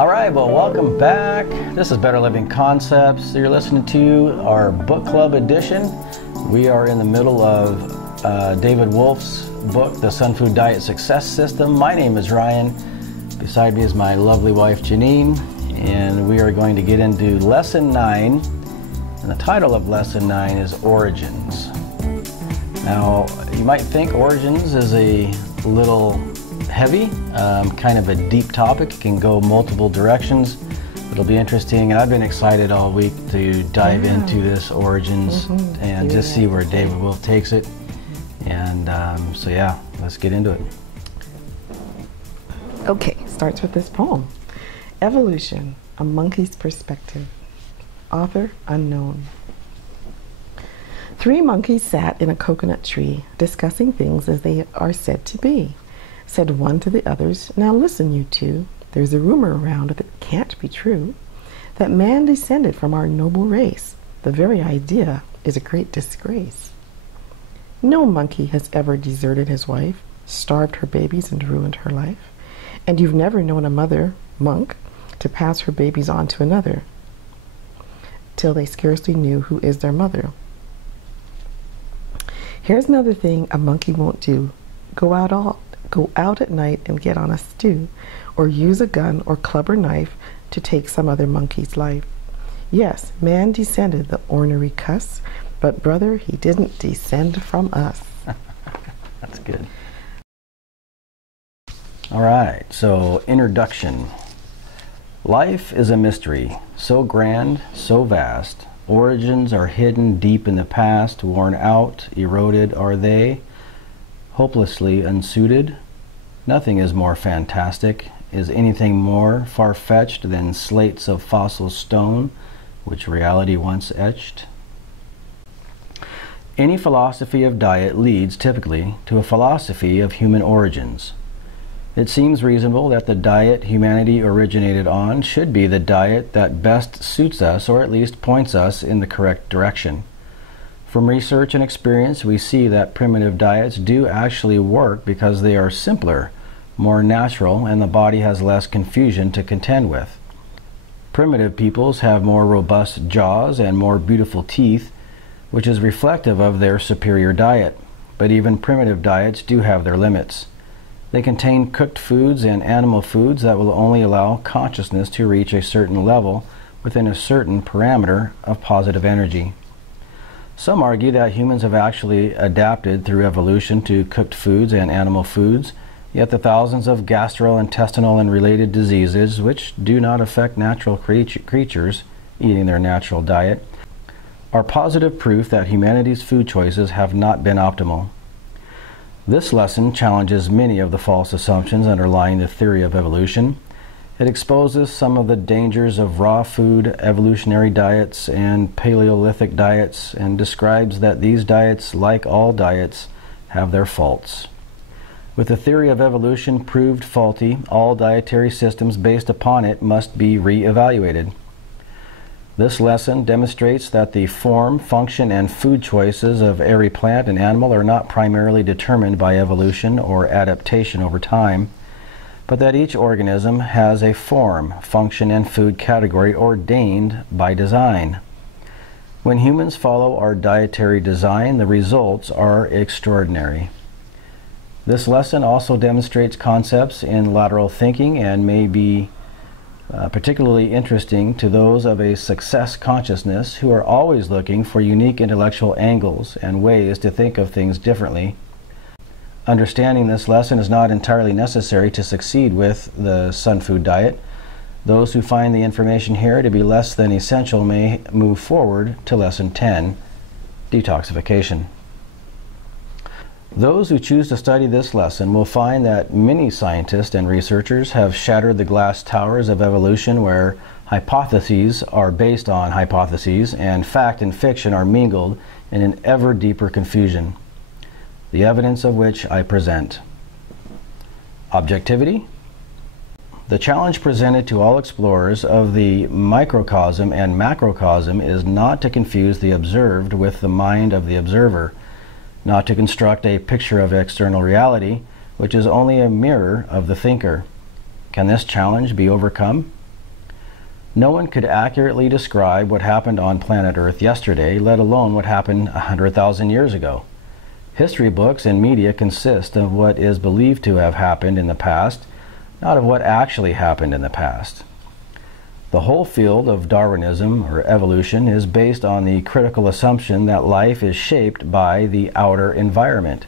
All right, well, welcome back. This is Better Living Concepts. You're listening to our book club edition. We are in the middle of David Wolfe's book, The Sunfood Diet Success System. My name is Ryan. Beside me is my lovely wife, Janine, and we are going to get into Lesson 9. And the title of Lesson 9 is Origins. Now, you might think Origins is a little heavy, kind of a deep topic. It can go multiple directions. It'll be interesting, and I've been excited all week to dive into this Origins and just see where David Wolfe takes it. And so yeah, let's get into it. Okay, starts with this poem. Evolution, A Monkey's Perspective. Author unknown. 3 monkeys sat in a coconut tree, discussing things as they are said to be. Said one to the others, "Now listen, you two. There's a rumor around that can't be true, that man descended from our noble race. The very idea is a great disgrace. No monkey has ever deserted his wife, starved her babies and ruined her life. And you've never known a mother, monk, to pass her babies on to another, till they scarcely knew who is their mother. Here's another thing a monkey won't do. Go out at night and get on a stew, or use a gun or club or knife to take some other monkey's life. Yes, man descended the ornery cuss, but brother, he didn't descend from us." That's good. All right, so introduction. Life is a mystery, so grand, so vast. Origins are hidden deep in the past, worn out, eroded are they, hopelessly unsuited. Nothing is more fantastic, is anything more far-fetched than slates of fossil stone, which reality once etched. Any philosophy of diet leads, typically, to a philosophy of human origins. It seems reasonable that the diet humanity originated on should be the diet that best suits us, or at least points us in the correct direction. From research and experience, we see that primitive diets do actually work because they are simpler, more natural, and the body has less confusion to contend with. Primitive peoples have more robust jaws and more beautiful teeth, which is reflective of their superior diet. But even primitive diets do have their limits. They contain cooked foods and animal foods that will only allow consciousness to reach a certain level within a certain parameter of positive energy. Some argue that humans have actually adapted through evolution to cooked foods and animal foods, yet the thousands of gastrointestinal and related diseases, which do not affect natural creatures eating their natural diet, are positive proof that humanity's food choices have not been optimal. This lesson challenges many of the false assumptions underlying the theory of evolution. It exposes some of the dangers of raw food, evolutionary diets, and Paleolithic diets, and describes that these diets, like all diets, have their faults. With the theory of evolution proved faulty, all dietary systems based upon it must be re-evaluated. This lesson demonstrates that the form, function, and food choices of every plant and animal are not primarily determined by evolution or adaptation over time, but that each organism has a form, function, and food category ordained by design. When humans follow our dietary design, the results are extraordinary. This lesson also demonstrates concepts in lateral thinking and may be particularly interesting to those of a success consciousness who are always looking for unique intellectual angles and ways to think of things differently. Understanding this lesson is not entirely necessary to succeed with the Sunfood diet. Those who find the information here to be less than essential may move forward to Lesson 10, Detoxification. Those who choose to study this lesson will find that many scientists and researchers have shattered the glass towers of evolution where hypotheses are based on hypotheses and fact and fiction are mingled in an ever deeper confusion, the evidence of which I present. Objectivity. The challenge presented to all explorers of the microcosm and macrocosm is not to confuse the observed with the mind of the observer, not to construct a picture of external reality, which is only a mirror of the thinker. Can this challenge be overcome? No one could accurately describe what happened on planet Earth yesterday, let alone what happened 100,000 years ago. History books and media consist of what is believed to have happened in the past, not of what actually happened in the past. The whole field of Darwinism, or evolution, is based on the critical assumption that life is shaped by the outer environment.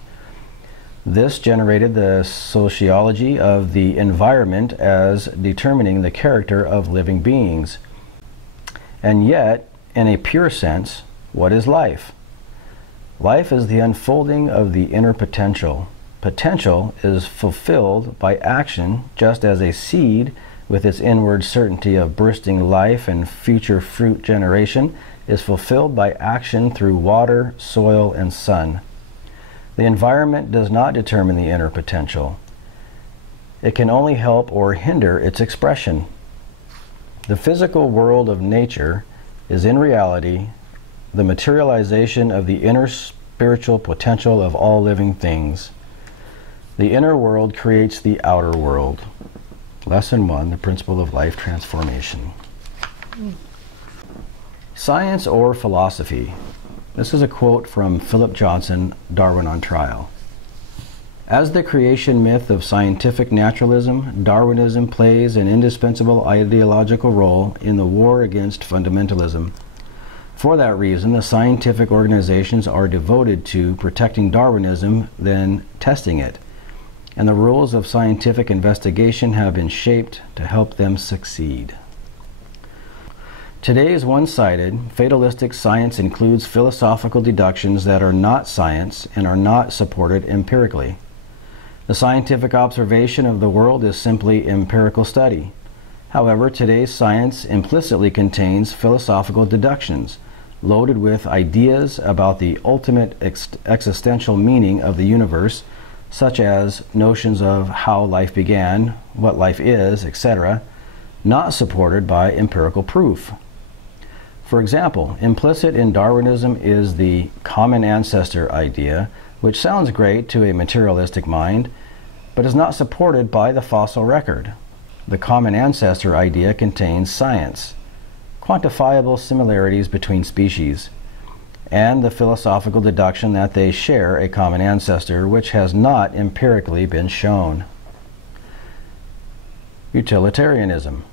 This generated the sociology of the environment as determining the character of living beings. And yet, in a pure sense, what is life? Life is the unfolding of the inner potential. Potential is fulfilled by action, just as a seed, with its inward certainty of bursting life and future fruit generation, is fulfilled by action through water, soil, and sun. The environment does not determine the inner potential. It can only help or hinder its expression. The physical world of nature is in reality the materialization of the inner spiritual potential of all living things. The inner world creates the outer world. Lesson 1, the principle of life transformation. Science or philosophy. This is a quote from Philip Johnson, Darwin on Trial. As the creation myth of scientific naturalism, Darwinism plays an indispensable ideological role in the war against fundamentalism. For that reason, the scientific organizations are devoted to protecting Darwinism than testing it, and the rules of scientific investigation have been shaped to help them succeed. Today's one-sided, fatalistic science includes philosophical deductions that are not science and are not supported empirically. The scientific observation of the world is simply empirical study. However, today's science implicitly contains philosophical deductions, loaded with ideas about the ultimate existential meaning of the universe, such as notions of how life began, what life is, etc., not supported by empirical proof. For example, implicit in Darwinism is the common ancestor idea, which sounds great to a materialistic mind, but is not supported by the fossil record. The common ancestor idea contains science, quantifiable similarities between species, and the philosophical deduction that they share a common ancestor, which has not empirically been shown. Utilitarianism.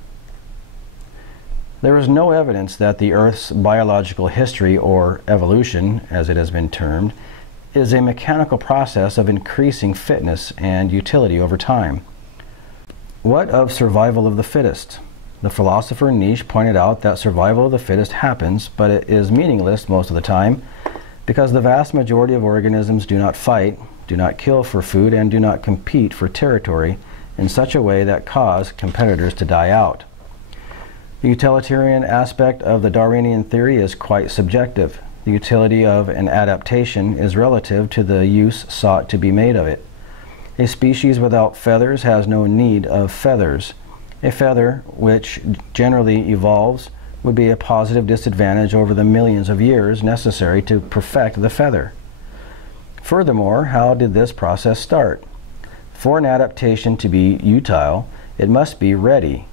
There is no evidence that the Earth's biological history, or evolution, as it has been termed, is a mechanical process of increasing fitness and utility over time. What of survival of the fittest? The philosopher Nietzsche pointed out that survival of the fittest happens, but it is meaningless most of the time because the vast majority of organisms do not fight, do not kill for food, and do not compete for territory in such a way that cause competitors to die out. The utilitarian aspect of the Darwinian theory is quite subjective. The utility of an adaptation is relative to the use sought to be made of it. A species without feathers has no need of feathers. A feather, which generally evolves, would be a positive disadvantage over the millions of years necessary to perfect the feather. Furthermore, how did this process start? For an adaptation to be utile, it must be ready.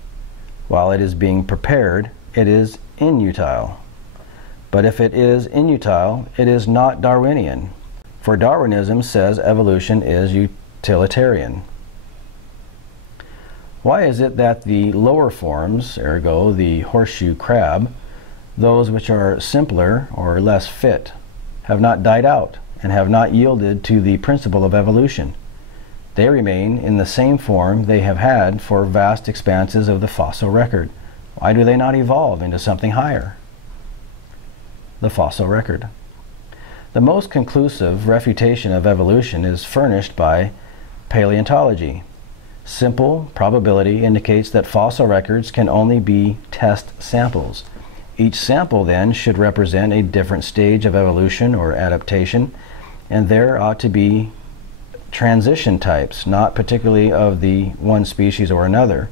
While it is being prepared, it is inutile. But if it is inutile, it is not Darwinian. For Darwinism says evolution is utilitarian. Why is it that the lower forms, ergo the horseshoe crab, those which are simpler or less fit, have not died out and have not yielded to the principle of evolution? They remain in the same form they have had for vast expanses of the fossil record. Why do they not evolve into something higher? The fossil record. The most conclusive refutation of evolution is furnished by paleontology. Simple probability indicates that fossil records can only be test samples. Each sample then should represent a different stage of evolution or adaptation, and there ought to be transition types, not particularly of the one species or another.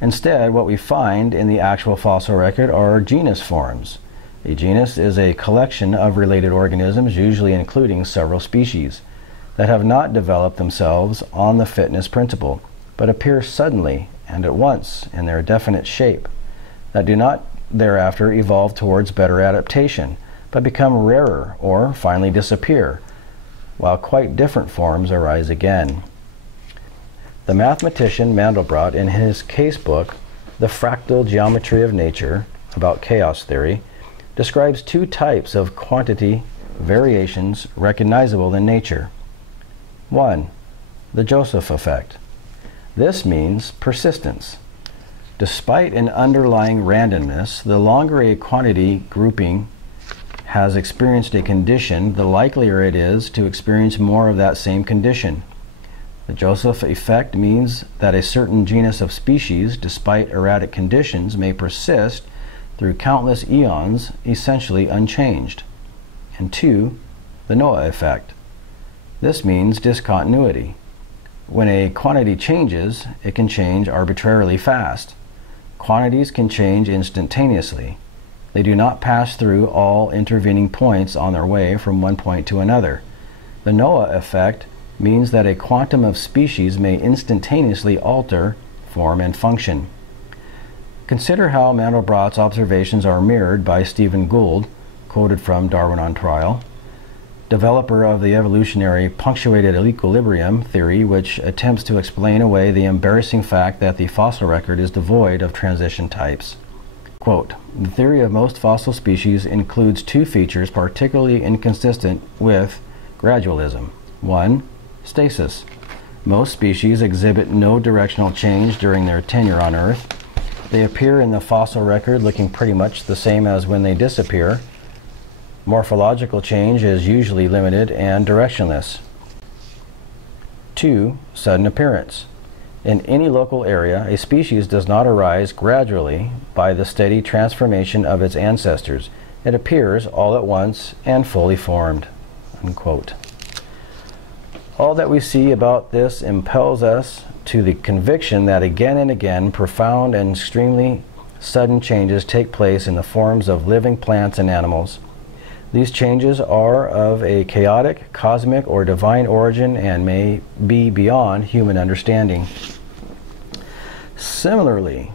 Instead, what we find in the actual fossil record are genus forms. A genus is a collection of related organisms, usually including several species, that have not developed themselves on the fitness principle, but appear suddenly and at once in their definite shape. that do not thereafter evolve towards better adaptation, but become rarer or finally disappear, while quite different forms arise again. The mathematician Mandelbrot, in his casebook, The Fractal Geometry of Nature, about chaos theory, describes two types of quantity variations recognizable in nature. 1. The Joseph effect. This means persistence. Despite an underlying randomness, the longer a quantity grouping has experienced a condition, the likelier it is to experience more of that same condition. The Joseph effect means that a certain genus of species, despite erratic conditions, may persist through countless eons, essentially unchanged. And 2, the Noaa effect. This means discontinuity. When a quantity changes, it can change arbitrarily fast. Quantities can change instantaneously. They do not pass through all intervening points on their way from one point to another. The Noaa effect means that a quantum of species may instantaneously alter form and function. Consider how Mandelbrot's observations are mirrored by Stephen Gould, quoted from Darwin on Trial, developer of the evolutionary punctuated equilibrium theory, which attempts to explain away the embarrassing fact that the fossil record is devoid of transition types. Quote, the theory of most fossil species includes two features particularly inconsistent with gradualism. 1. Stasis. Most species exhibit no directional change during their tenure on Earth. They appear in the fossil record looking pretty much the same as when they disappear. Morphological change is usually limited and directionless. 2. Sudden appearance. In any local area, a species does not arise gradually by the steady transformation of its ancestors. It appears all at once and fully formed. Unquote. All that we see about this impels us to the conviction that again and again profound and extremely sudden changes take place in the forms of living plants and animals. These changes are of a chaotic, cosmic, or divine origin and may be beyond human understanding. Similarly,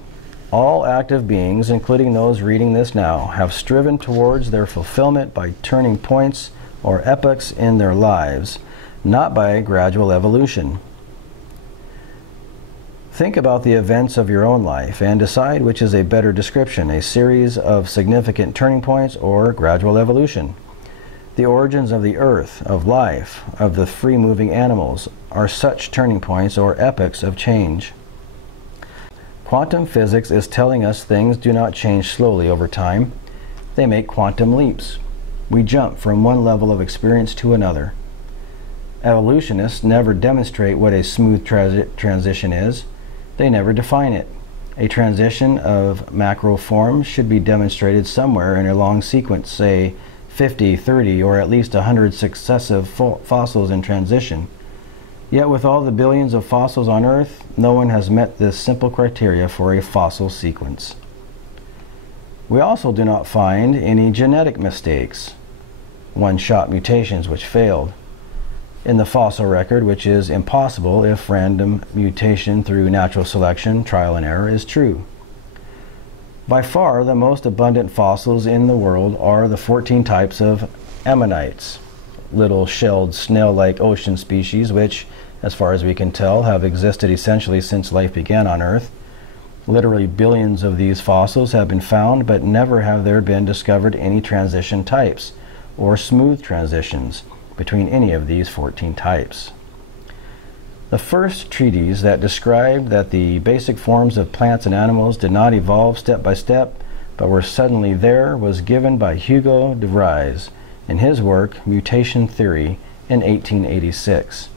all active beings, including those reading this now, have striven towards their fulfillment by turning points or epochs in their lives, not by gradual evolution. Think about the events of your own life and decide which is a better description, a series of significant turning points or gradual evolution. The origins of the earth, of life, of the free-moving animals are such turning points or epochs of change. Quantum physics is telling us things do not change slowly over time. They make quantum leaps. We jump from one level of experience to another. Evolutionists never demonstrate what a smooth transition is. They never define it. A transition of macro form should be demonstrated somewhere in a long sequence, say 50, 30, or at least 100 successive fossils in transition. Yet with all the billions of fossils on Earth, no one has met this simple criteria for a fossil sequence. We also do not find any genetic mistakes, one-shot mutations which failed, in the fossil record, which is impossible if random mutation through natural selection, trial and error, is true. By far, the most abundant fossils in the world are the 14 types of ammonites, little shelled snail-like ocean species which, as far as we can tell, have existed essentially since life began on Earth. Literally billions of these fossils have been found, but never have there been discovered any transition types or smooth transitions between any of these 14 types. The first treatise that described that the basic forms of plants and animals did not evolve step by step, but were suddenly there, was given by Hugo de Vries in his work Mutation Theory in 1886.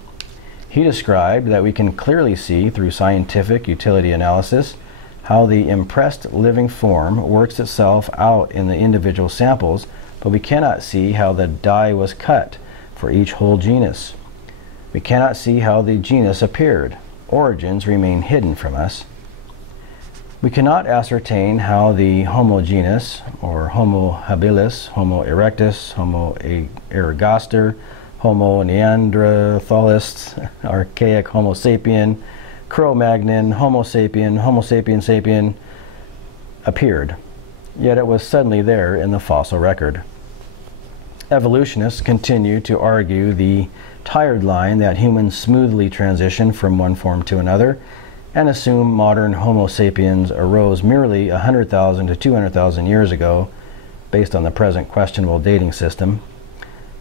He described that we can clearly see through scientific utility analysis how the impressed living form works itself out in the individual samples, but we cannot see how the die was cut for each whole genus. We cannot see how the genus appeared. Origins remain hidden from us. We cannot ascertain how the Homo genus, or Homo habilis, Homo erectus, Homo ergaster, Homo neanderthalis, archaic Homo sapien, Cro-Magnon, Homo sapien, Homo sapien sapien, appeared, yet it was suddenly there in the fossil record. Evolutionists continue to argue the tired line that humans smoothly transition from one form to another and assume modern Homo sapiens arose merely 100,000 to 200,000 years ago based on the present questionable dating system.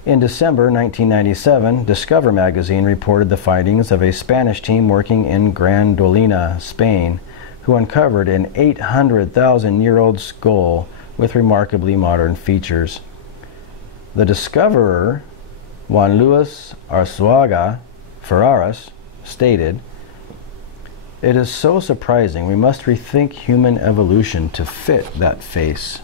In December 1997, Discover magazine reported the findings of a Spanish team working in Grandolina, Spain, who uncovered an 800,000-year-old skull with remarkably modern features. The discoverer, Juan Luis Arzuaga Ferraras, stated, "It is so surprising we must rethink human evolution to fit that face."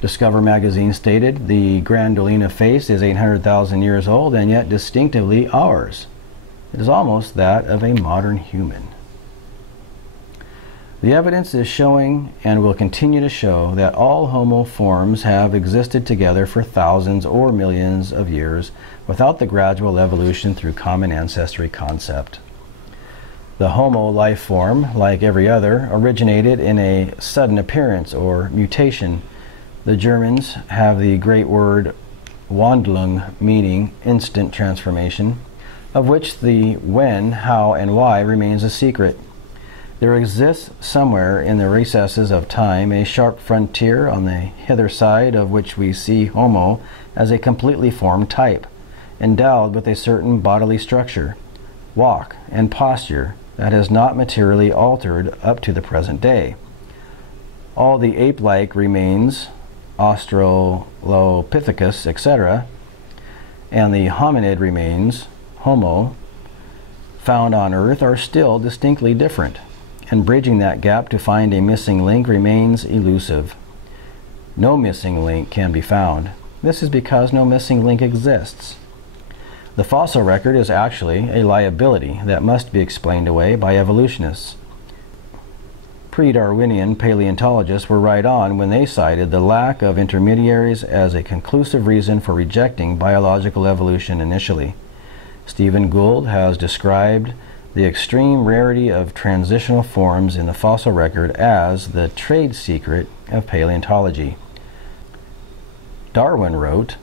Discover magazine stated, "The Grandolina face is 800,000 years old and yet distinctively ours. It is almost that of a modern human." The evidence is showing and will continue to show that all Homo forms have existed together for thousands or millions of years without the gradual evolution through common ancestry concept. The Homo life form, like every other, originated in a sudden appearance or mutation. The Germans have the great word Wandlung, meaning instant transformation, of which the when, how, and why remains a secret. There exists somewhere in the recesses of time a sharp frontier on the hither side of which we see Homo as a completely formed type, endowed with a certain bodily structure, walk, and posture that has not materially altered up to the present day. All the ape-like remains, Australopithecus, etc., and the hominid remains, Homo, found on Earth are still distinctly different, and bridging that gap to find a missing link remains elusive. No missing link can be found. This is because no missing link exists. The fossil record is actually a liability that must be explained away by evolutionists. Pre-Darwinian paleontologists were right on when they cited the lack of intermediaries as a conclusive reason for rejecting biological evolution initially. Stephen Gould has described the extreme rarity of transitional forms in the fossil record as the trade secret of paleontology. Darwin wrote,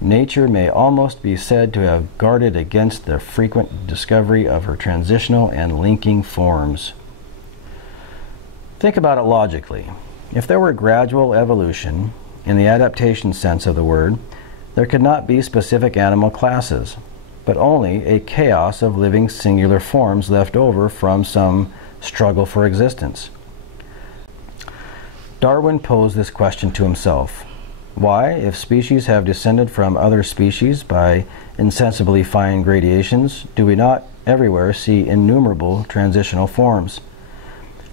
"Nature may almost be said to have guarded against the frequent discovery of her transitional and linking forms." Think about it logically. If there were gradual evolution, in the adaptation sense of the word, there could not be specific animal classes, but only a chaos of living singular forms left over from some struggle for existence. Darwin posed this question to himself. Why, if species have descended from other species by insensibly fine gradations, do we not everywhere see innumerable transitional forms?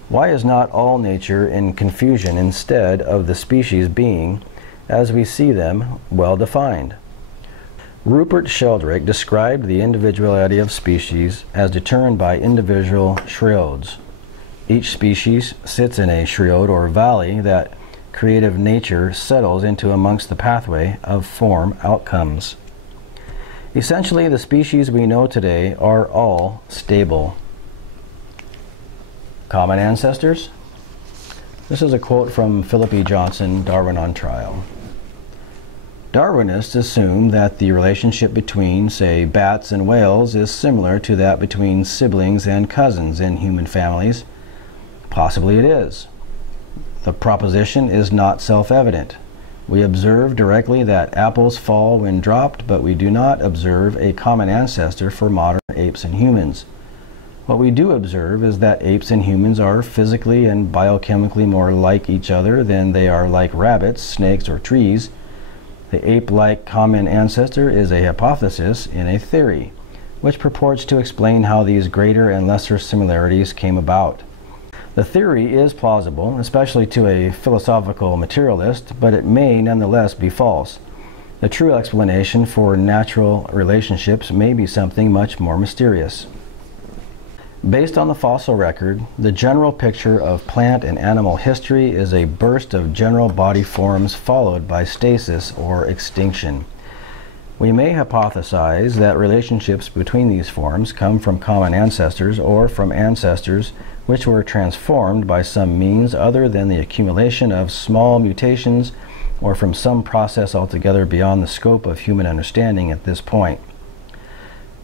Why is not all nature in confusion instead of the species being, as we see them, well defined? Rupert Sheldrake described the individuality of species as determined by individual shriodes. Each species sits in a shriode or valley that creative nature settles into amongst the pathway of form outcomes. Essentially, the species we know today are all stable. Common ancestors? This is a quote from Philip E. Johnson, Darwin on Trial. Darwinists assume that the relationship between, say, bats and whales is similar to that between siblings and cousins in human families. Possibly it is. The proposition is not self-evident. We observe directly that apples fall when dropped, but we do not observe a common ancestor for modern apes and humans. What we do observe is that apes and humans are physically and biochemically more like each other than they are like rabbits, snakes, or trees. The ape-like common ancestor is a hypothesis in a theory, which purports to explain how these greater and lesser similarities came about. The theory is plausible, especially to a philosophical materialist, but it may nonetheless be false. The true explanation for natural relationships may be something much more mysterious. Based on the fossil record, the general picture of plant and animal history is a burst of general body forms followed by stasis or extinction. We may hypothesize that relationships between these forms come from common ancestors or from ancestors which were transformed by some means other than the accumulation of small mutations or from some process altogether beyond the scope of human understanding at this point.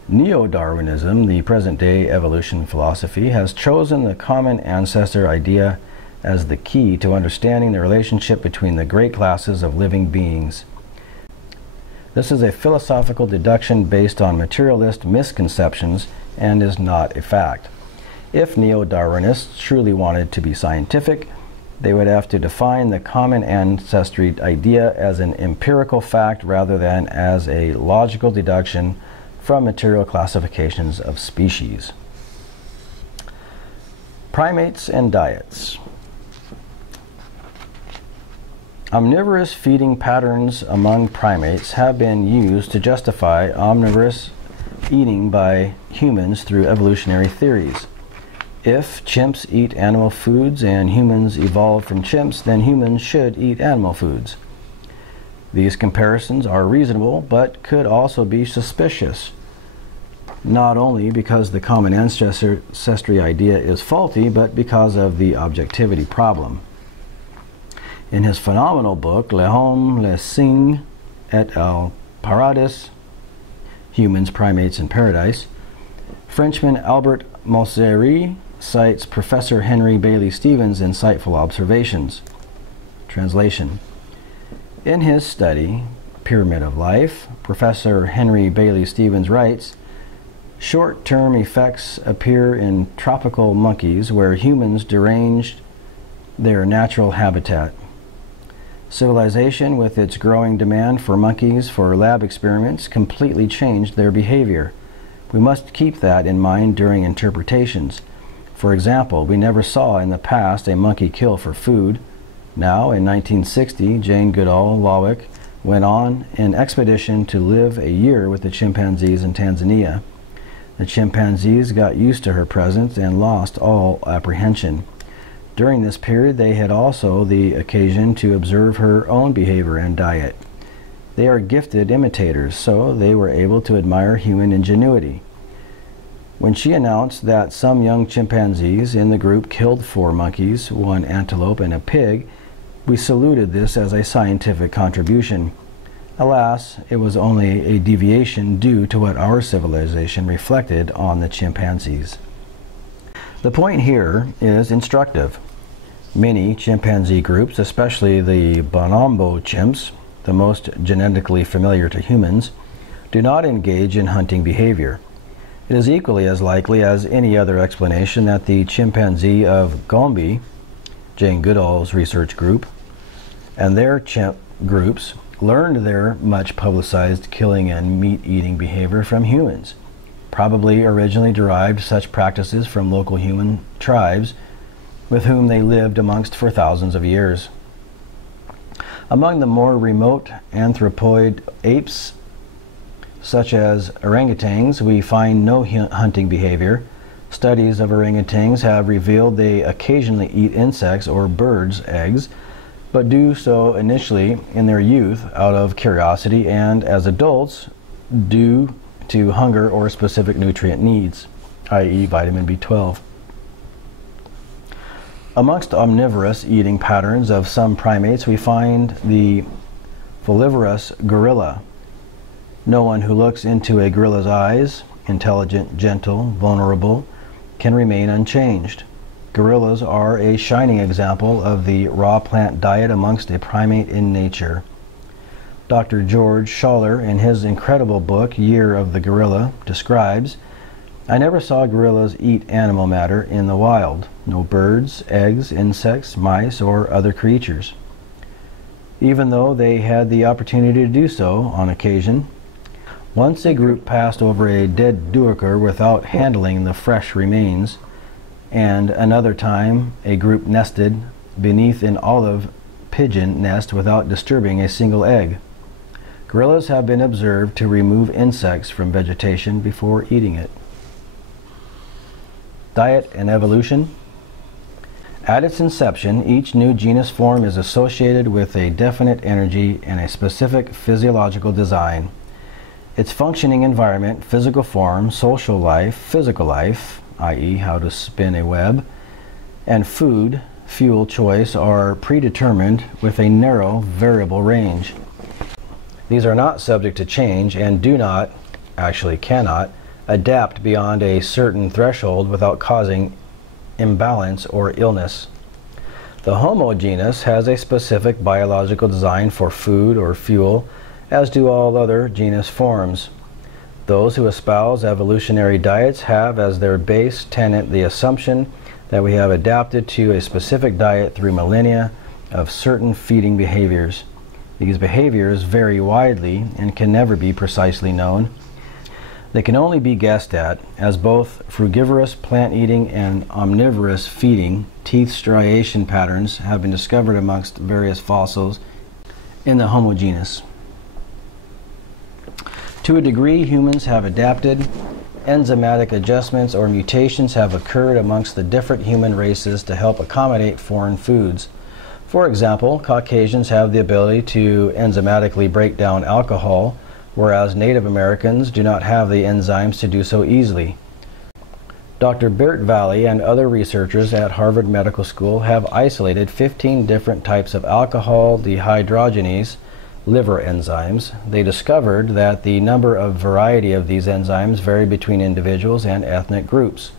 Neo-Darwinism, the present-day evolution philosophy, has chosen the common ancestor idea as the key to understanding the relationship between the great classes of living beings. This is a philosophical deduction based on materialist misconceptions and is not a fact. If neo-Darwinists truly wanted to be scientific, they would have to define the common ancestry idea as an empirical fact rather than as a logical deduction from material classifications of species. Primates and diets. Omnivorous feeding patterns among primates have been used to justify omnivorous eating by humans through evolutionary theories. If chimps eat animal foods and humans evolved from chimps, then humans should eat animal foods. These comparisons are reasonable, but could also be suspicious, not only because the common ancestry idea is faulty, but because of the objectivity problem. In his phenomenal book, L'Homme, le Singe et al. Paradis, Humans, Primates, and Paradise, Frenchman Albert Mosseri cites Professor Henry Bailey Stevens' insightful observations. Translation. In his study, Pyramid of Life, Professor Henry Bailey Stevens writes, short-term effects appear in tropical monkeys where humans deranged their natural habitat. Civilization, with its growing demand for monkeys for lab experiments, completely changed their behavior. We must keep that in mind during interpretations. For example, we never saw in the past a monkey kill for food. Now, in 1960, Jane Goodall Lawick went on an expedition to live a year with the chimpanzees in Tanzania. The chimpanzees got used to her presence and lost all apprehension. During this period, they had also the occasion to observe her own behavior and diet. They are gifted imitators, so they were able to admire human ingenuity. When she announced that some young chimpanzees in the group killed 4 monkeys, 1 antelope, and a pig, we saluted this as a scientific contribution. Alas, it was only a deviation due to what our civilization reflected on the chimpanzees. The point here is instructive. Many chimpanzee groups, especially the bonobo chimps, the most genetically familiar to humans, do not engage in hunting behavior. It is equally as likely as any other explanation that the chimpanzee of Gombe, Jane Goodall's research group, and their chimp groups learned their much publicized killing and meat-eating behavior from humans, probably originally derived such practices from local human tribes with whom they lived amongst for thousands of years. Among the more remote anthropoid apes, such as orangutans, we find no hunting behavior. Studies of orangutans have revealed they occasionally eat insects or birds' eggs, but do so initially in their youth out of curiosity and as adults due to hunger or specific nutrient needs, i.e. vitamin B12. Amongst omnivorous eating patterns of some primates, we find the folivorous gorilla. No one who looks into a gorilla's eyes, intelligent, gentle, vulnerable, can remain unchanged. Gorillas are a shining example of the raw plant diet amongst a primate in nature. Dr. George Schaller, in his incredible book, Year of the Gorilla, describes, I never saw gorillas eat animal matter in the wild, no birds, eggs, insects, mice, or other creatures. Even though they had the opportunity to do so on occasion, once a group passed over a dead duiker without handling the fresh remains, and another time a group nested beneath an olive pigeon nest without disturbing a single egg. Gorillas have been observed to remove insects from vegetation before eating it. Diet and evolution. At its inception, each new genus form is associated with a definite energy and a specific physiological design. Its functioning environment, physical form, social life, physical life, i.e. how to spin a web, and food, fuel choice are predetermined with a narrow variable range. These are not subject to change and do not, actually cannot, adapt beyond a certain threshold without causing imbalance or illness. The Homo genus has a specific biological design for food or fuel, as do all other genus forms. Those who espouse evolutionary diets have as their base tenet the assumption that we have adapted to a specific diet through millennia of certain feeding behaviors. These behaviors vary widely and can never be precisely known. They can only be guessed at, as both frugivorous plant eating and omnivorous feeding teeth striation patterns have been discovered amongst various fossils in the Homo genus. To a degree, humans have adapted. Enzymatic adjustments or mutations have occurred amongst the different human races to help accommodate foreign foods. For example, Caucasians have the ability to enzymatically break down alcohol, whereas Native Americans do not have the enzymes to do so easily. Dr. Bert Valley and other researchers at Harvard Medical School have isolated 15 different types of alcohol dehydrogenase liver enzymes. They discovered that the number of variety of these enzymes vary between individuals and ethnic groups.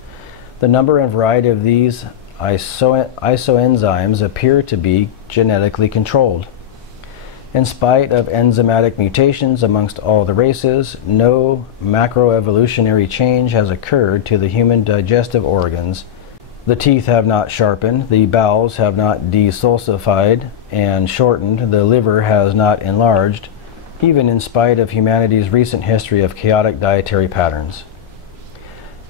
The number and variety of these isoenzymes appear to be genetically controlled. In spite of enzymatic mutations amongst all the races, no macroevolutionary change has occurred to the human digestive organs. The teeth have not sharpened, the bowels have not desulcified and shortened, the liver has not enlarged, even in spite of humanity's recent history of chaotic dietary patterns.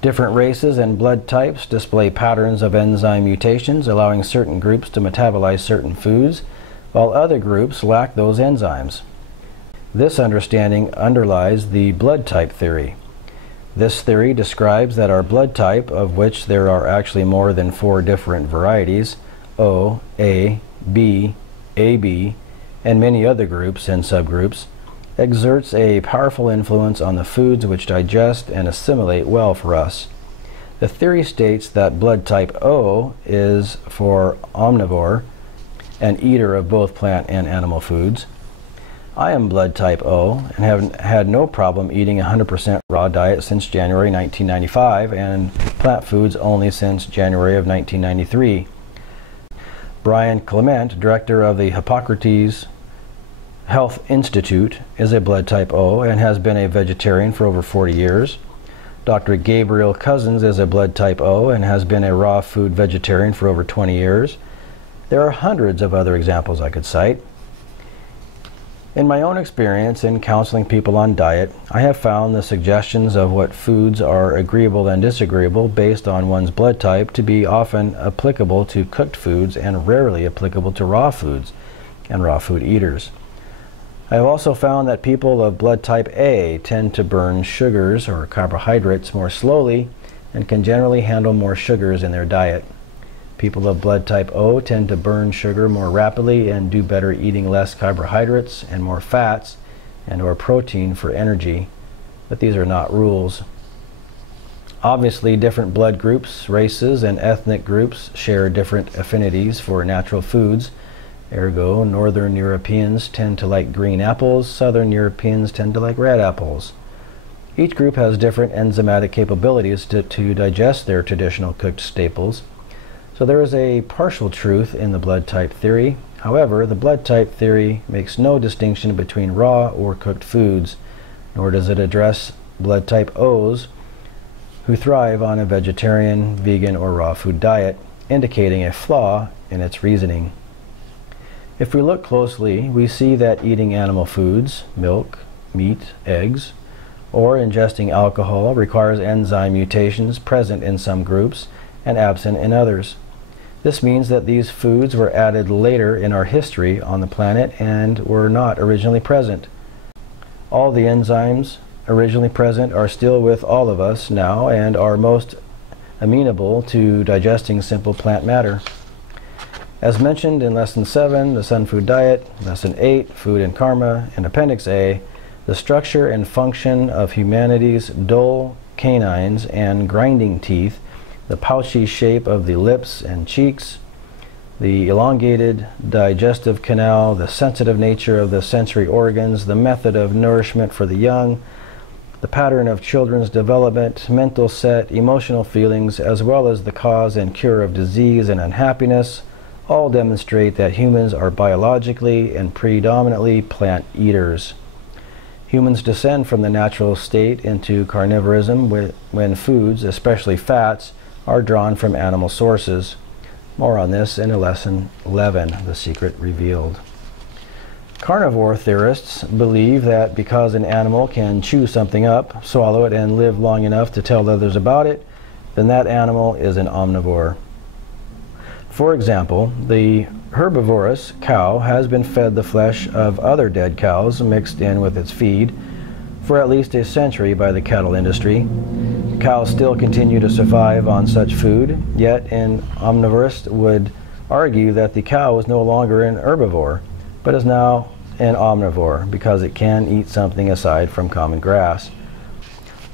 Different races and blood types display patterns of enzyme mutations, allowing certain groups to metabolize certain foods, while other groups lack those enzymes. This understanding underlies the blood type theory. This theory describes that our blood type, of which there are actually more than 4 different varieties, O, A, B, AB, and many other groups and subgroups, exerts a powerful influence on the foods which digest and assimilate well for us. The theory states that blood type O is for omnivore, an eater of both plant and animal foods. I am blood type O and have had no problem eating a 100% raw diet since January 1995 and plant foods only since January of 1993. Brian Clement, director of the Hippocrates Health Institute, is a blood type O and has been a vegetarian for over 40 years. Dr. Gabriel Cousins is a blood type O and has been a raw food vegetarian for over 20 years. There are hundreds of other examples I could cite. In my own experience in counseling people on diet, I have found the suggestions of what foods are agreeable and disagreeable based on one's blood type to be often applicable to cooked foods and rarely applicable to raw foods and raw food eaters. I have also found that people of blood type A tend to burn sugars or carbohydrates more slowly and can generally handle more sugars in their diet. People of blood type O tend to burn sugar more rapidly and do better eating less carbohydrates and more fats and or protein for energy, but these are not rules. Obviously, different blood groups, races, and ethnic groups share different affinities for natural foods. Ergo, Northern Europeans tend to like green apples, Southern Europeans tend to like red apples. Each group has different enzymatic capabilities to digest their traditional cooked staples. So there is a partial truth in the blood type theory. However, the blood type theory makes no distinction between raw or cooked foods, nor does it address blood type O's who thrive on a vegetarian, vegan, or raw food diet, indicating a flaw in its reasoning. If we look closely, we see that eating animal foods, milk, meat, eggs, or ingesting alcohol requires enzyme mutations present in some groups and absent in others. This means that these foods were added later in our history on the planet and were not originally present. All the enzymes originally present are still with all of us now and are most amenable to digesting simple plant matter. As mentioned in Lesson 7, the Sunfood Diet, Lesson 8, Food and Karma, and Appendix A, the structure and function of humanity's dull canines and grinding teeth the pouchy shape of the lips and cheeks, the elongated digestive canal, the sensitive nature of the sensory organs, the method of nourishment for the young, the pattern of children's development, mental set, emotional feelings, as well as the cause and cure of disease and unhappiness, all demonstrate that humans are biologically and predominantly plant eaters. Humans descend from the natural state into carnivorism when foods, especially fats, are drawn from animal sources. More on this in Lesson 11, The Secret Revealed. Carnivore theorists believe that because an animal can chew something up, swallow it, and live long enough to tell others about it, then that animal is an omnivore. For example, the herbivorous cow has been fed the flesh of other dead cows mixed in with its feed for at least a century by the cattle industry. Cows still continue to survive on such food, yet an omnivorist would argue that the cow is no longer an herbivore, but is now an omnivore because it can eat something aside from common grass.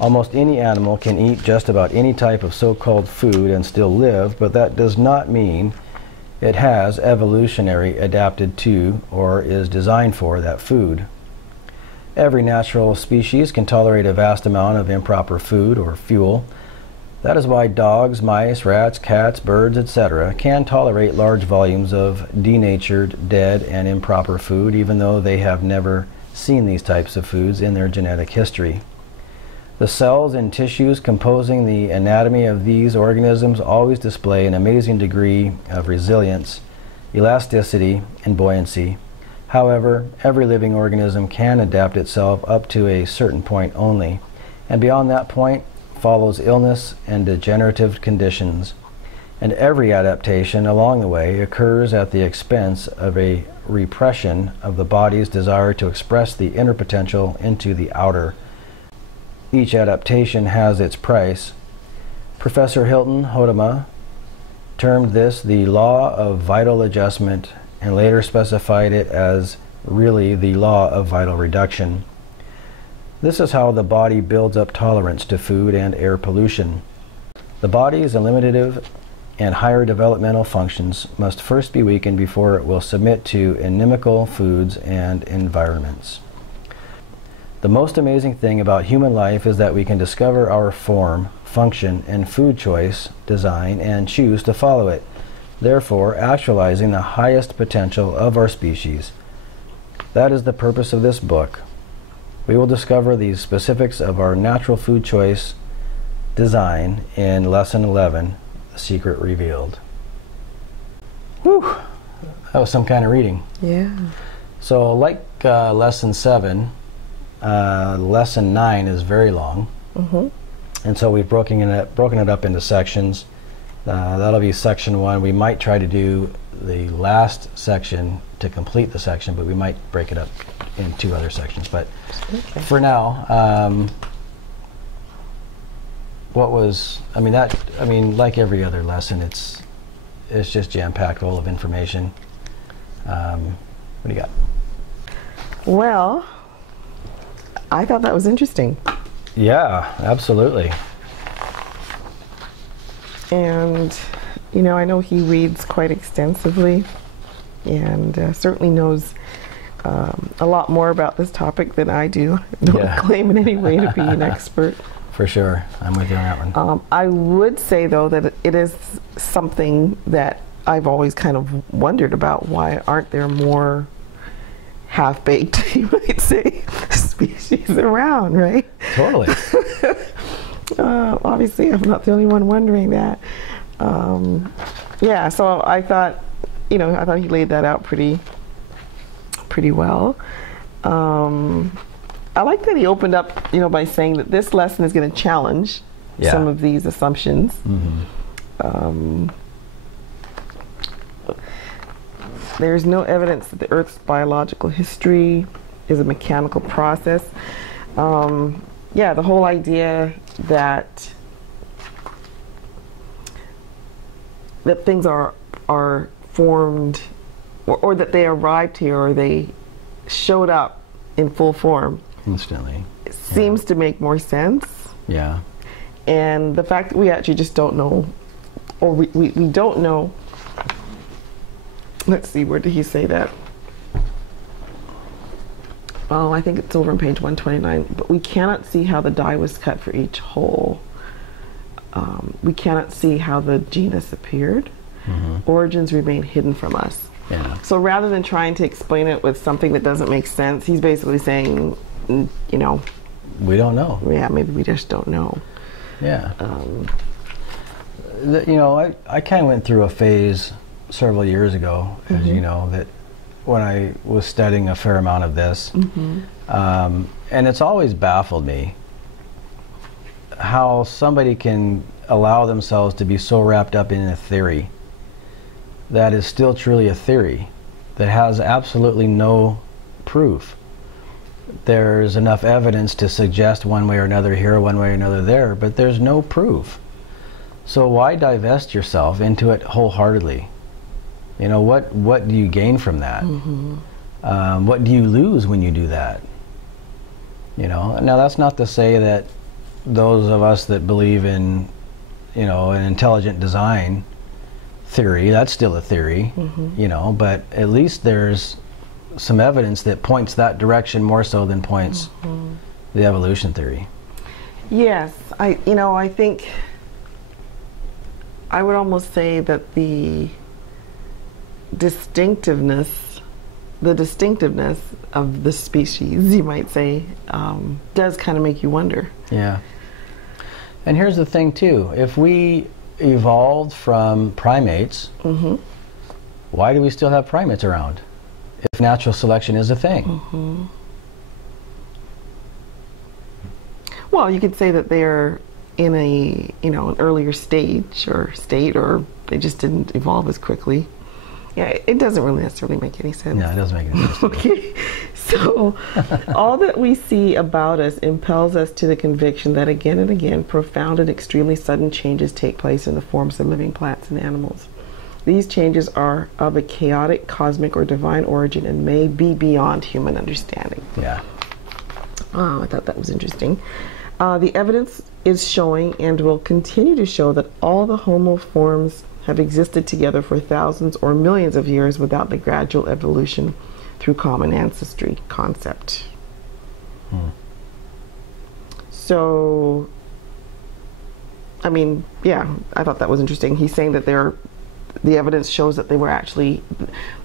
Almost any animal can eat just about any type of so-called food and still live, but that does not mean it has evolutionary adapted to or is designed for that food. Every natural species can tolerate a vast amount of improper food or fuel. That is why dogs, mice, rats, cats, birds, etc. can tolerate large volumes of denatured, dead, and improper food, even though they have never seen these types of foods in their genetic history. The cells and tissues composing the anatomy of these organisms always display an amazing degree of resilience, elasticity, and buoyancy. However, every living organism can adapt itself up to a certain point only, and beyond that point follows illness and degenerative conditions. And every adaptation along the way occurs at the expense of a repression of the body's desire to express the inner potential into the outer. Each adaptation has its price. Professor Hilton Hodema termed this the law of vital adjustment and later specified it as really the law of vital reduction. This is how the body builds up tolerance to food and air pollution. The body's eliminative and higher developmental functions must first be weakened before it will submit to inimical foods and environments. The most amazing thing about human life is that we can discover our form, function, and food choice, design, and choose to follow it, therefore actualizing the highest potential of our species. That is the purpose of this book. We will discover the specifics of our natural food choice design in Lesson 11, The Secret Revealed. Whew! That was some kind of reading. Yeah. So like Lesson 7, Lesson 9 is very long. Mm-hmm. And so we've broken it up into sections. That'll be section 1. We might try to do the last section to complete the section, but we might break it up in 2 other sections. But okay. For now, like every other lesson, it's just jam-packed full of information. What do you got? Well, I thought that was interesting. Yeah, absolutely. And, I know he reads quite extensively and certainly knows a lot more about this topic than I do. Don't claim in any way to be an expert. For sure. I'm with you on that one. I would say, though, that it is something that I've always kind of wondered about. Why aren't there more half-baked, you might say, species around, right? Totally. Obviously, I'm not the only one wondering that. So I thought, he laid that out pretty well. I like that he opened up, by saying that this lesson is going to challenge some of these assumptions. Mm-hmm. There's no evidence that the Earth's biological history is a mechanical process. The whole idea that things are formed, or that they arrived here, or they showed up in full form instantly, seems to make more sense. Yeah. And the fact that we actually just don't know or we don't know. Let's see, where did he say that? Oh, I think it's over on page 129. But we cannot see how the die was cut for each whole. We cannot see how the genus appeared. Origins remain hidden from us. Yeah. So rather than trying to explain it with something that doesn't make sense, he's basically saying, you know, we don't know. Yeah, maybe we just don't know. Yeah. You know, I kind of went through a phase several years ago, as you know, that when I was studying a fair amount of this, and it's always baffled me how somebody can allow themselves to be so wrapped up in a theory that is still truly a theory, that has absolutely no proof. There's enough evidence to suggest one way or another here, one way or another there, but there's no proof. So why divest yourself into it wholeheartedly? You know, what do you gain from that? What do you lose when you do that? You know, now that's not to say that those of us that believe in, you know, an intelligent design theory, that's still a theory, you know, but at least there's some evidence that points that direction more so than points the evolution theory. Yes, I think I would almost say that the distinctiveness of the species, you might say, does kind of make you wonder. Yeah. And here's the thing too, if we evolved from primates, why do we still have primates around if natural selection is a thing? Well, you could say that they're in a, you know, an earlier stage or state, or they just didn't evolve as quickly. Yeah, it doesn't really necessarily make any sense. No, it doesn't make any sense. Okay, so all that we see about us impels us to the conviction that again and again, profound and extremely sudden changes take place in the forms of living plants and animals. These changes are of a chaotic, cosmic, or divine origin and may be beyond human understanding. Yeah. Oh, I thought that was interesting. The evidence is showing and will continue to show that all the Homo forms have existed together for thousands or millions of years without the gradual evolution through common ancestry concept. So, I mean, yeah, I thought that was interesting. He's saying that the evidence shows that they were actually,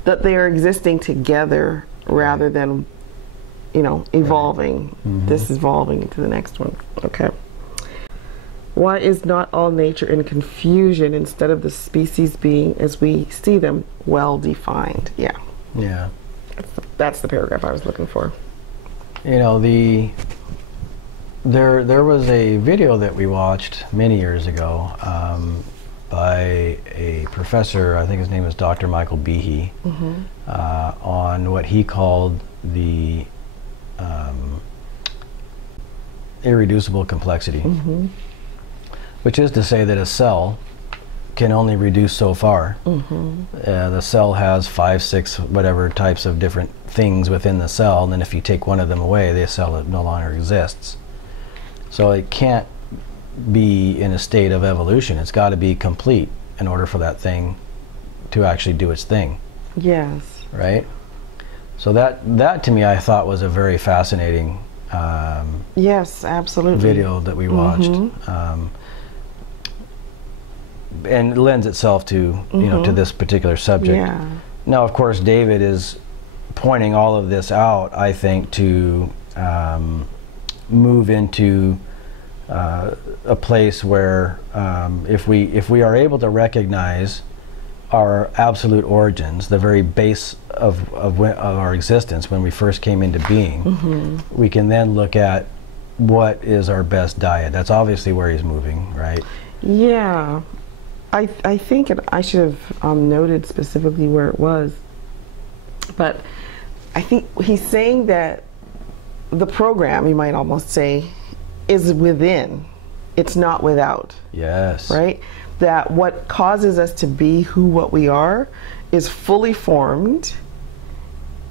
that they are existing together rather than, you know, evolving. This evolving into the next one. Okay. Why is not all nature in confusion instead of the species being, as we see them, well defined? Yeah. Yeah. That's the paragraph I was looking for. You know, there was a video that we watched many years ago by a professor, I think his name is Dr. Michael Behe, on what he called the irreducible complexity, which is to say that a cell can only reduce so far. The cell has 5, 6, whatever types of different things within the cell, and then if you take one of them away, the cell no longer exists. So it can't be in a state of evolution. It's got to be complete in order for that thing to actually do its thing. Yes. Right? So that to me I thought was a very fascinating yes, absolutely. video that we watched. And it lends itself to, you know, to this particular subject. Yeah. Now, of course, David is pointing all of this out, I think, to move into a place where if we are able to recognize our absolute origins, the very base of our existence when we first came into being, we can then look at what is our best diet. That's obviously where he's moving, right? Yeah. I think I should have noted specifically where it was, but I think he's saying that the program, you might almost say, is within. It's not without. Yes. Right? That what causes us to be what we are is fully formed,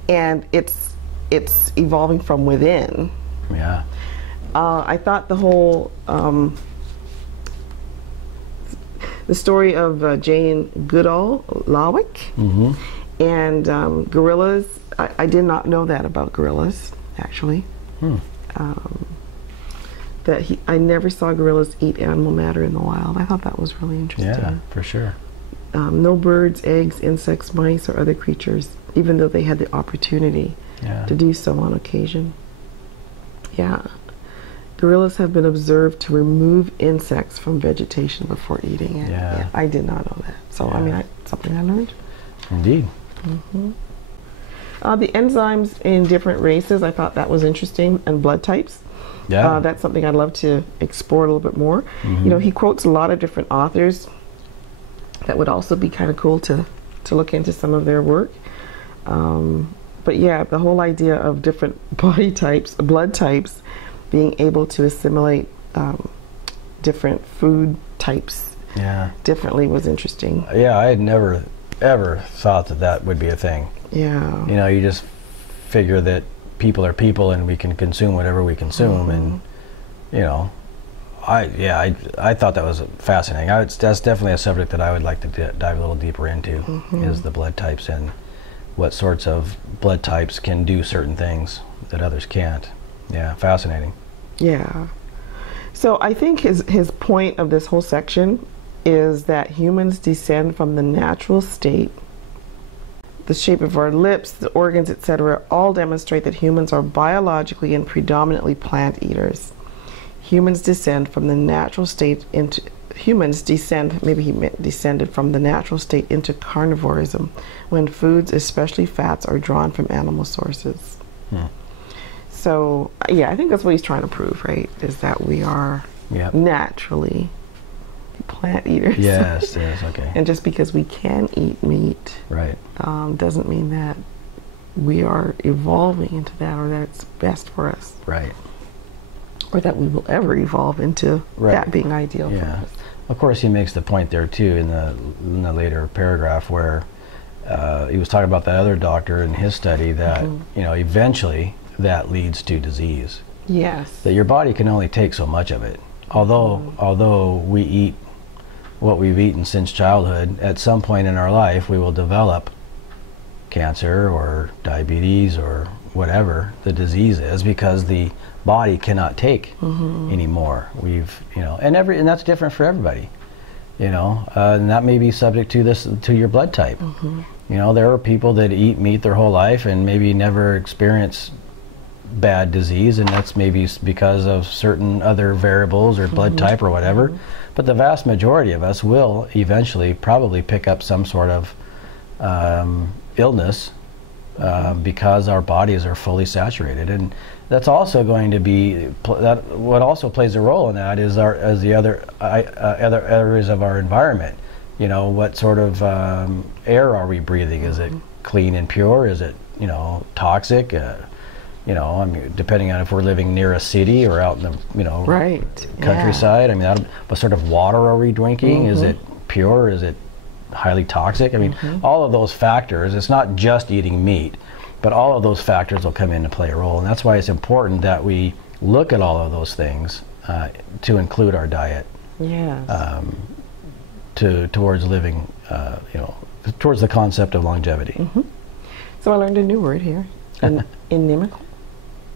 and it's evolving from within. Yeah. the story of Jane Goodall Lawick and gorillas. I did not know that about gorillas, actually. I never saw gorillas eat animal matter in the wild. I thought that was really interesting. Yeah, for sure. No birds, eggs, insects, mice, or other creatures, even though they had the opportunity to do so on occasion. Yeah. Gorillas have been observed to remove insects from vegetation before eating it. Yeah, I did not know that. So, I mean, something I learned. Indeed. The enzymes in different races, I thought that was interesting, and blood types. Yeah. That's something I'd love to explore a little bit more. You know, he quotes a lot of different authors. That would also be kind of cool to look into some of their work. But yeah, the whole idea of different body types, blood types, being able to assimilate different food types differently was interesting. Yeah, I had never ever thought that would be a thing. Yeah. You know, you just figure that people are people and we can consume whatever we consume, and you know, I thought that was fascinating. That's definitely a subject that I would like to dive a little deeper into, is the blood types and what sorts of blood types can do certain things that others can't. Yeah, fascinating. Yeah. So I think his point of this whole section is that humans descend from the natural state. The shape of our lips, the organs, etc., all demonstrate that humans are biologically and predominantly plant eaters. Humans descend from the natural state into maybe he meant descended from the natural state into carnivorism, when foods, especially fats, are drawn from animal sources. So yeah, I think that's what he's trying to prove, right? Is that we are naturally plant eaters. Yes, okay. And just because we can eat meat, doesn't mean that we are evolving into that, or that it's best for us. Right. Or that we will ever evolve into that being ideal for us. Of course, he makes the point there too in the later paragraph where he was talking about that other doctor in his study that you know, eventually that leads to disease. Yes. That your body can only take so much of it. Although we eat what we've eaten since childhood, at some point in our life we will develop cancer or diabetes or whatever the disease is, because the body cannot take anymore. And that's different for everybody. You know, and that may be subject to your blood type. You know, there are people that eat meat their whole life and maybe never experience bad disease, and that's maybe because of certain other variables or blood type or whatever. But the vast majority of us will eventually probably pick up some sort of illness because our bodies are fully saturated. And that's also going to be what also plays a role in that is the other areas of our environment. You know, what sort of air are we breathing? Is it clean and pure? Is it, you know, toxic? You know, I mean, depending on if we're living near a city or out in the, you know, countryside. I mean, what sort of water are we drinking? Is it pure? Is it highly toxic? I mean, all of those factors. It's not just eating meat, but all of those factors will come in to play a role, and that's why it's important that we look at all of those things to include our diet. Yes. Towards living, you know, towards the concept of longevity. So I learned a new word here, inimical.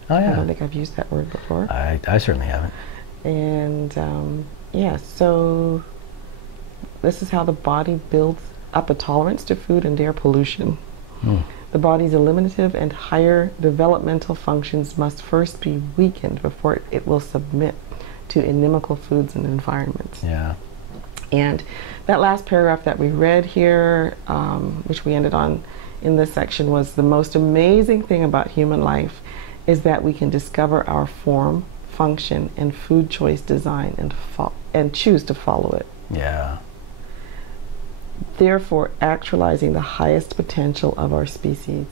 Oh yeah. I don't think I've used that word before. I certainly haven't. And yeah, so this is how the body builds up a tolerance to food and air pollution. The body's eliminative and higher developmental functions must first be weakened before it will submit to inimical foods and environments. Yeah. And that last paragraph that we read here, which we ended on in this section, was the most amazing thing about human life is that we can discover our form, function, and food choice design and choose to follow it. Yeah. Therefore, actualizing the highest potential of our species.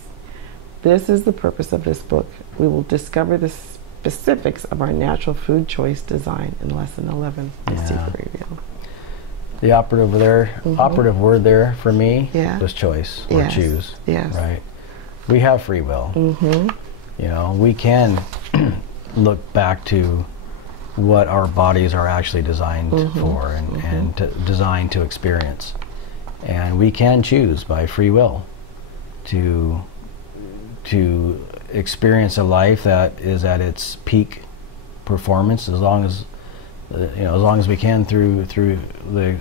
This is the purpose of this book. We will discover the specifics of our natural food choice design in Lesson 11, the Secret Reveal. The operative word there for me was choice or choose. Yes. Right. We have free will. You know, we can look back to what our bodies are actually designed for and designed to experience. And we can choose by free will to experience a life that is at its peak performance, as long as as long as we can through the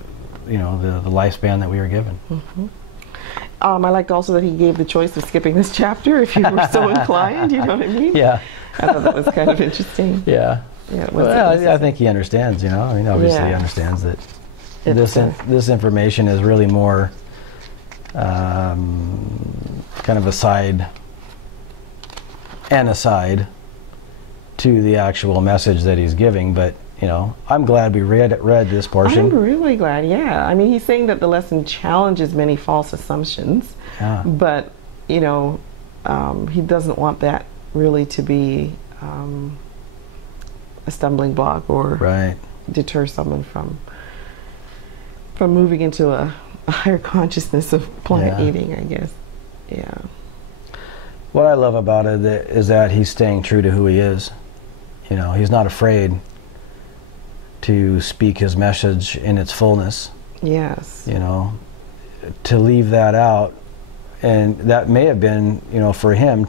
the lifespan that we were given. I liked also that he gave the choice of skipping this chapter if you were so inclined. You know what I mean? Yeah. I thought that was kind of interesting. Yeah. Yeah. Well, I think he understands. I mean, obviously he understands that this information is really more kind of aside to the actual message that he's giving, but I'm glad we read this portion. I'm really glad, yeah. I mean, he's saying that the lesson challenges many false assumptions, but he doesn't want that really to be a stumbling block or deter someone from moving into a higher consciousness of plant eating, I guess. Yeah. What I love about it is that he's staying true to who he is. He's not afraid to speak his message in its fullness. Yes. To leave that out, and that may have been, for him,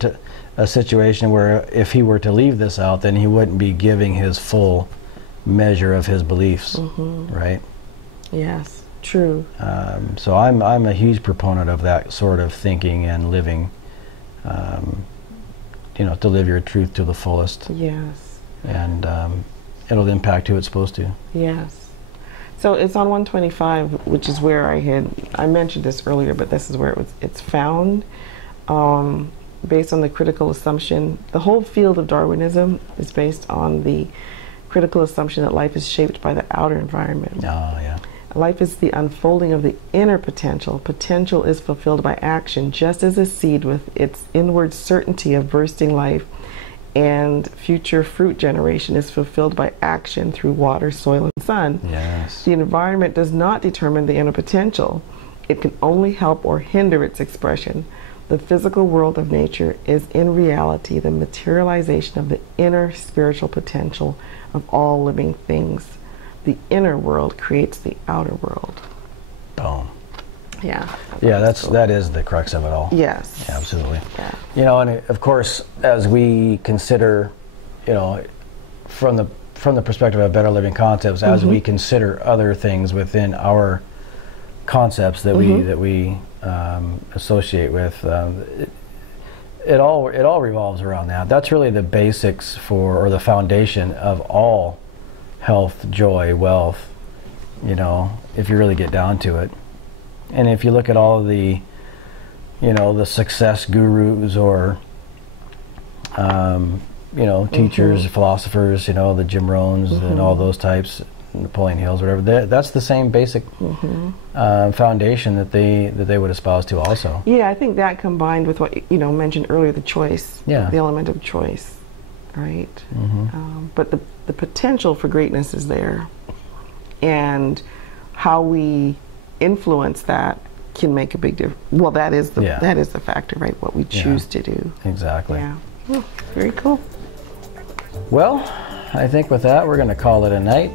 a situation where if he were to leave this out, then he wouldn't be giving his full measure of his beliefs, right? Yes, true. So I'm a huge proponent of that sort of thinking and living, to live your truth to the fullest. Yes. And it'll impact who it's supposed to. Yes. So it's on 125, which is where I mentioned this earlier, but this is where it's found. Based on the critical assumption, the whole field of Darwinism is based on the critical assumption that life is shaped by the outer environment. Oh, yeah. Life is the unfolding of the inner potential. Potential is fulfilled by action, just as a seed with its inward certainty of bursting life and future fruit generation is fulfilled by action through water, soil, and sun. Yes. The environment does not determine the inner potential. It can only help or hinder its expression. The physical world of nature is in reality the materialization of the inner spiritual potential of all living things. The inner world creates the outer world. Boom. Yeah. Yeah, that is the crux of it all. Yes. Yeah, absolutely. Yeah. And of course, as we consider, from the perspective of better living concepts, as we consider other things within our concepts that we associate with, it all revolves around that. That's really the basics or the foundation of all health, joy, wealth, if you really get down to it. And if you look at all of the the success gurus or teachers, philosophers, the Jim Rohns and all those types, Napoleon Hills, whatever, that's the same basic foundation that they would espouse to also. Yeah, I think that combined with what mentioned earlier, the choice, the element of choice, right? But the potential for greatness is there, and how we influence that can make a big difference. Well, that is the factor, right? What we choose to do. Exactly. Yeah. Oh, very cool. Well, I think with that, we're going to call it a night.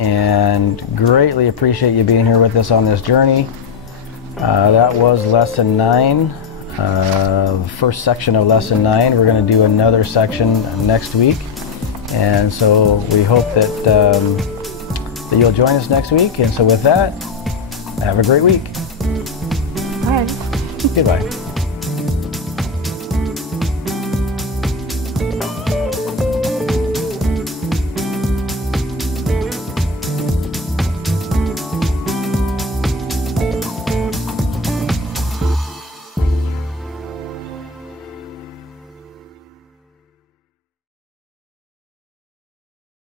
And greatly appreciate you being here with us on this journey. That was Lesson 9, the first section of Lesson 9. We're going to do another section next week. And so we hope that you'll join us next week. And so with that, have a great week. Bye. Goodbye.